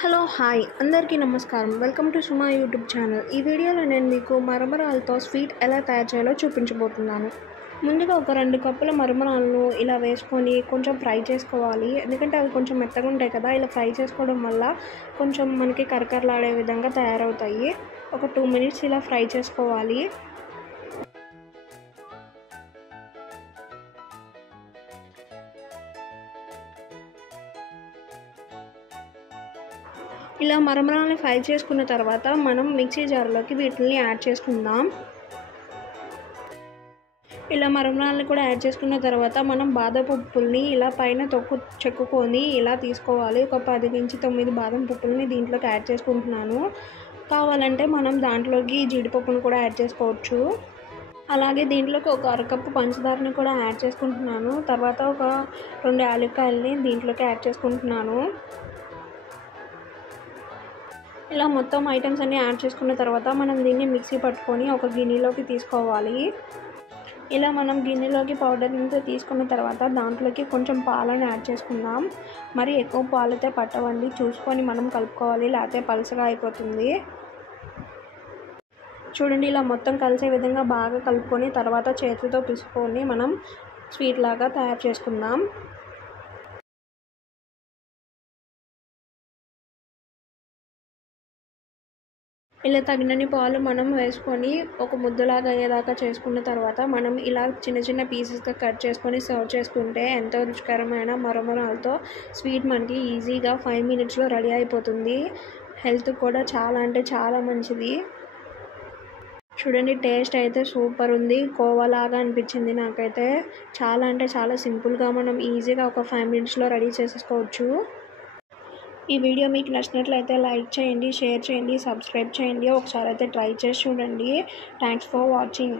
Hello hi అందరికీ నమస్కారం. Welcome to Suma YouTube channel. ఈ వీడియోలో నేను మీకు మరమరాలతో స్వీట్ ఎలా తయారు చేయాలో చూపించబోతున్నాను. ముందుగా ఒక 2 కప్పుల మరమరాలను ఇలా వేసుకొని కొంచెం ఫ్రై చేసుకోవాలి. ఎందుకంటే అవి కొంచెం మెత్తగా ఉంటాయి కదా, ఇలా ఫ్రై చేసుకోవడం వల్ల కొంచెం మనకి కరకరలాడే విధంగా తయారవుతాయి. ఒక 2 మినిట్స్ ఇలా ఫ్రై చేసుకోవాలి. ఇలా మరమరాలని ఫ్రై చేసుకున్న తర్వాత మనం మిక్సీ జార్లోకి వీటిని యాడ్ చేసుకుందాం. ఇలా మరమరాలని కూడా యాడ్ చేసుకున్న తర్వాత మనం బాదం పప్పుల్ని ఇలా పైన చెక్కుకొని ఇలా తీసుకోవాలి. ఒక 10 నుంచి 9 బాదం పప్పుల్ని దీంట్లోకి యాడ్ చేసుకుంటున్నాను. కావాలంటే మనం దాంట్లోకి జీడిపప్పును కూడా యాడ్ చేసుకోవచ్చు. అలాగే దీంట్లోకి ఒక అరకప్పు పంచదారని కూడా యాడ్ చేసుకుంటున్నాను. తర్వాత ఒక 2 యాలక్కాయలని దీంట్లోకి యాడ్ చేసుకుంటున్నాను. ఇలా మొత్తం ఐటమ్స్ అన్నీ యాడ్ చేసుకున్న తర్వాత మనం దీన్ని మిక్సీ పట్టుకొని ఒక గిన్నెలోకి తీసుకోవాలి. ఇలా మనం గిన్నెలోకి పౌడర్ అంతా తీసుకున్న తర్వాత దాంట్లోకి కొంచెం పాలను యాడ్ చేసుకుందాం. మరి ఎక్కువ పాలైతే పట్టవండి, చూసుకొని మనం కలుపుకోవాలి, లేకపోతే పలుచగా అయిపోతుంది. చూడండి, ఇలా మొత్తం కలిసే విధంగా బాగా కలుపుకొని తర్వాత చేతితో పిసుకొని మనం స్వీట్ లాగా తయారు చేసుకుందాం. ఇలా తగినన్ని పాలు మనం వేసుకొని ఒక ముద్దలాగా అయ్యేదాకా చేసుకున్న తర్వాత మనం ఇలా చిన్న చిన్న పీసెస్గా కట్ చేసుకొని సర్వ్ చేసుకుంటే ఎంతో రుచికరమైన మరమరాలతో స్వీట్ మనకి ఈజీగా 5 మినిట్స్లో రెడీ అయిపోతుంది. హెల్త్ కూడా చాలా అంటే చాలా మంచిది. చూడండి, టేస్ట్ అయితే సూపర్ ఉంది. కోవాలాగా అనిపించింది నాకైతే. చాలా అంటే చాలా సింపుల్గా మనం ఈజీగా ఒక 5 మినిట్స్లో రెడీ చేసేసుకోవచ్చు. ఈ వీడియో మీకు నచ్చినట్లయితే లైక్ చేయండి, షేర్ చేయండి, సబ్స్క్రైబ్ చేయండి. ఒకసారి అయితే ట్రై చేసి చూడండి. Thanks for watching.